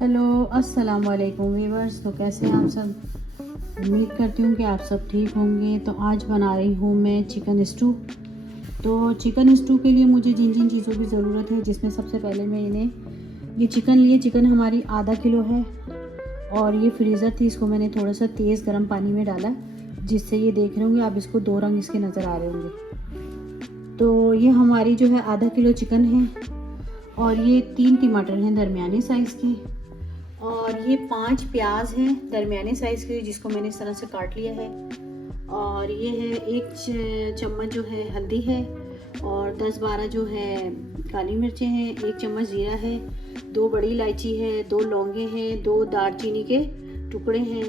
Hello अस्सलाम वालेकुम viewers. तो कैसे हैं आप सब? उम्मीद करती हूँ कि आप सब ठीक होंगे। तो आज बना रही हूँ मैं चिकन स्टू। तो चिकन स्टू के लिए मुझे जिन जिन चीज़ों की ज़रूरत है, जिसमें सबसे पहले मैंने ये चिकन लिए। चिकन हमारी आधा किलो है और ये फ्रीज़र थी, इसको मैंने थोड़ा सा तेज़ गर्म पानी में डाला, जिससे ये देख रहे होंगे आप, इसको 2 रंग इसके नज़र आ रहे होंगे। तो ये हमारी जो है आधा किलो चिकन है और ये 3 टमाटर हैं दरमियाने साइज़ के, और ये 5 प्याज हैं दरमियाने साइज़ के, जिसको मैंने इस तरह से काट लिया है। और ये है 1 चम्मच जो है हल्दी है, और 10-12 जो है काली मिर्चें हैं, 1 चम्मच जीरा है, 2 बड़ी इलायची है, 2 लौंगे हैं, 2 दालचीनी के टुकड़े हैं,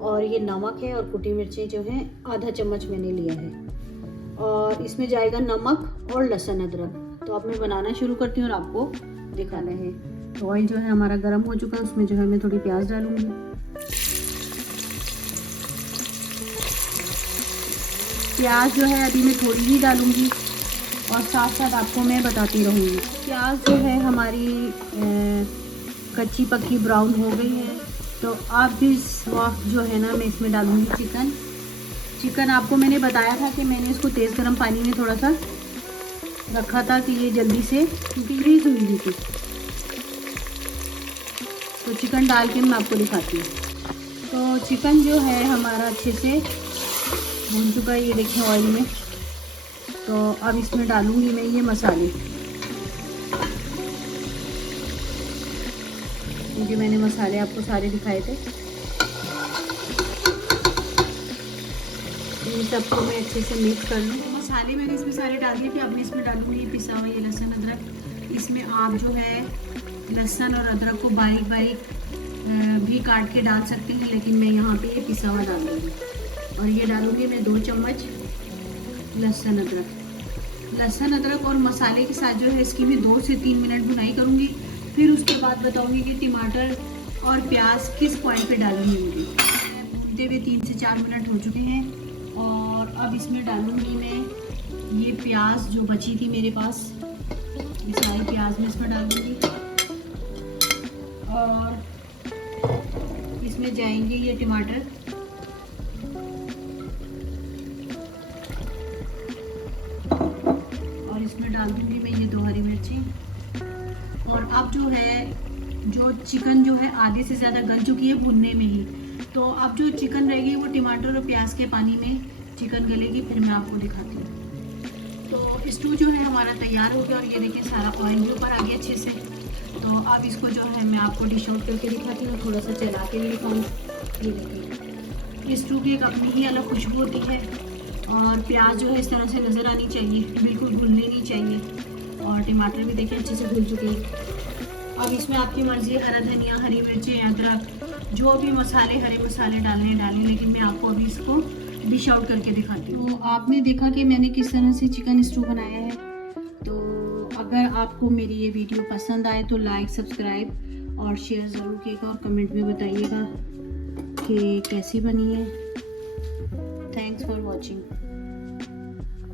और ये नमक है, और कुटी मिर्चें जो हैं आधा चम्मच मैंने लिया है। और इसमें जाएगा नमक और लहसुन अदरक। तो अब मैं बनाना शुरू करती हूँ और आपको दिखाना है। तो ऑयल जो है हमारा गर्म हो चुका है, उसमें जो है मैं थोड़ी प्याज डालूंगी। प्याज जो है अभी मैं थोड़ी ही डालूंगी और साथ साथ आपको मैं बताती रहूँगी। प्याज जो है हमारी कच्ची पक्की ब्राउन हो गई है। तो अब इस वक्त जो है ना, मैं इसमें डालूंगी चिकन आपको मैंने बताया था कि मैंने इसको तेज़ गर्म पानी में थोड़ा सा रखा था कि ये जल्दी से, क्योंकि फ्रीज हुई थी। तो चिकन डाल के मैं आपको दिखाती हूँ। तो चिकन जो है हमारा अच्छे से भून चुका है, ये देखिए ऑयल में। तो अब इसमें डालूंगी मैं ये मसाले, क्योंकि मैंने मसाले आपको सारे दिखाए थे। इन सबको मैं अच्छे से मिक्स कर लूँ। तो मसाले मैंने इसमें सारे डाल दिए थे। अब मैं इसमें डालूंगी पिसा हुआ ये लहसुन अदरक। इसमें आप जो है लहसुन और अदरक को बारीक बारीक भी काट के डाल सकते हैं, लेकिन मैं यहाँ पे ये पिसा हुआ डाल दूँगी। और ये डालूँगी मैं 2 चम्मच लहसुन अदरक और मसाले के साथ जो है इसकी मैं 2 से 3 मिनट भुनाई करूँगी। फिर उसके बाद बताऊँगी कि टमाटर और प्याज किस पॉइंट पे डालनी होगी। भूनते हुए 3 से 4 मिनट हो चुके हैं, और अब इसमें डालूँगी मैं ये प्याज जो बची थी मेरे पास, ये सारी प्याज मैं इसमें डाल दूँगी। और इसमें जाएंगे ये टमाटर, और इसमें डाल दूँगी मैं ये 2 हरी मिर्ची। और अब जो चिकन जो है आधे से ज़्यादा गल चुकी है भुनने में ही। तो अब जो चिकन रहेगी वो टमाटर और प्याज के पानी में चिकन गलेगी, फिर मैं आपको दिखाती हूँ। तो स्टू जो है हमारा तैयार हो गया, और ये देखिए सारा ऑयल भी ऊपर आ गया अच्छे से। तो अब इसको जो है मैं आपको डिश आउट करके दिखाती हूँ, थोड़ा सा चला के भी दिखाऊँ। ये देखिए स्टू की एक अपनी ही अलग खुशबू होती है, और प्याज जो है इस तरह से नज़र आनी चाहिए, बिल्कुल भूननी नहीं चाहिए। और टमाटर भी देखिए अच्छे से भून चुके हैं। अब इसमें आपकी मर्ज़ी, हरा धनिया, हरी मिर्ची, अदरक, जो भी मसाले, हरे मसाले डालने डालें, लेकिन मैं आपको अभी इसको डिश आउट करके दिखाती हूँ। तो आपने देखा कि मैंने किस तरह से चिकन स्टू बनाया है। तो अगर आपको मेरी ये वीडियो पसंद आए तो लाइक, सब्सक्राइब और शेयर ज़रूर कीजिएगा, और कमेंट में बताइएगा कि कैसी बनी है। Thanks for watching.